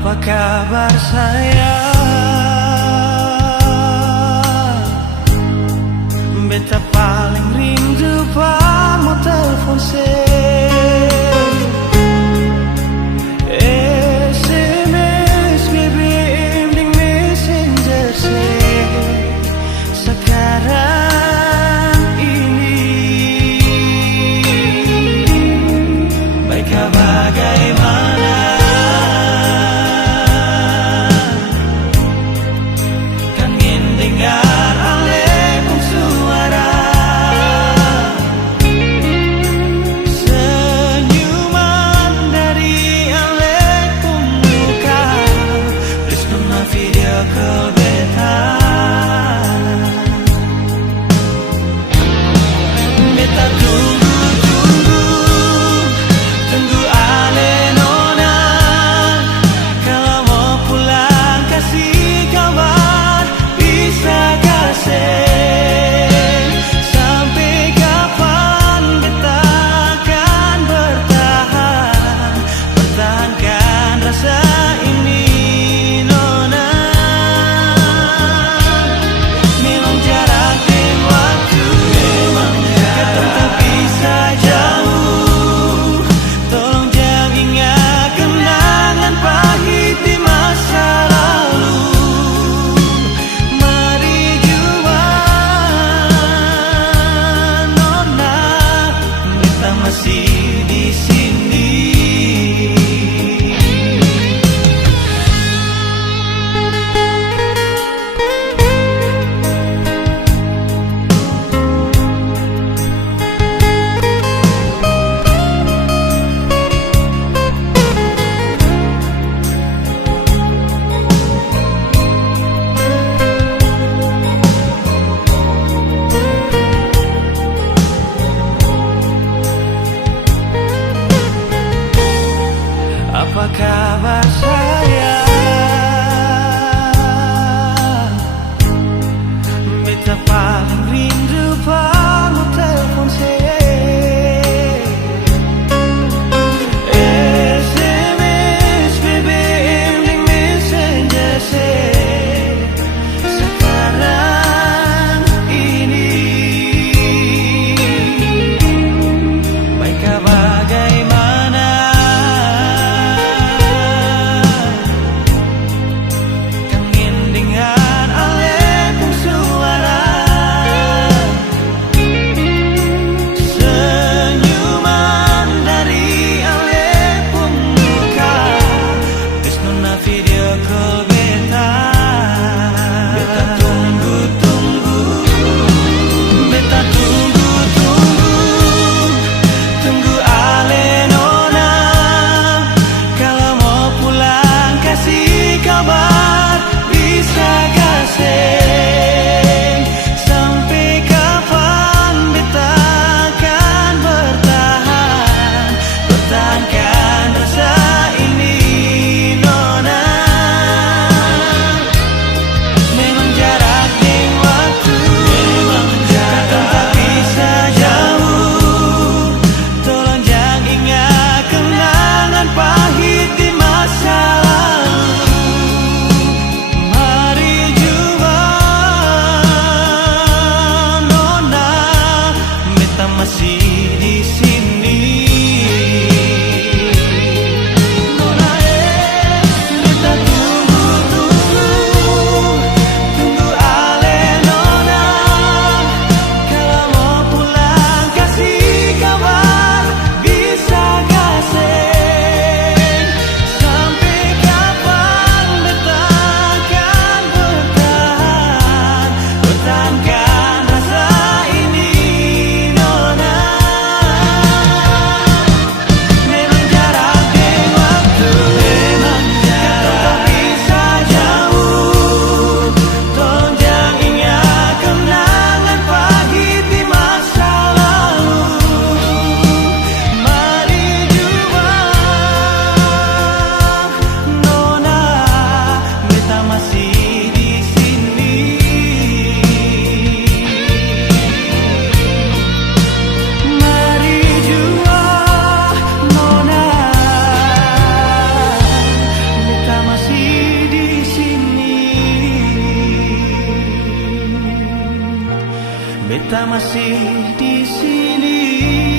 Apa kabar sayang? Beta paling rindu pamo telepon SMS, BBM, ding messenger sekarang ini. Baiklah bagaimana? Kangen dengar alih suara, senyuman dari alih muka. Please nona video call beta. Beta tunggu alih nona. Kalau mau pulang kasih kabar, bisa kasih. Sampai kapan beta akan bertahan, pertahankan rasa ini nona. Memang jarak dan waktu kata tak bisa jauh. Tolong jangan ingat kenangan pahit di masa lalu. Mari jua nona, kita masih di sini. Apa kabar sayang? Beta paling rindu pamo telepon SMS, BBM, ding messenger sekarang ini. Baiklah bagaimana? Kangen dengar alih suara, senyuman dari alih muka. Please nona video call beta. Beta tunggu. Beta tunggu alih nona. Kalau mau pulang kasih kabar, bisa kasih. Sampai kapan beta akan bertahan, pertahankan rasa ini nona. Memang jarak dan waktu kata tak bisa jauh. Tolong jangan ingat kenangan pahit di masa lalu. kita masih di sini.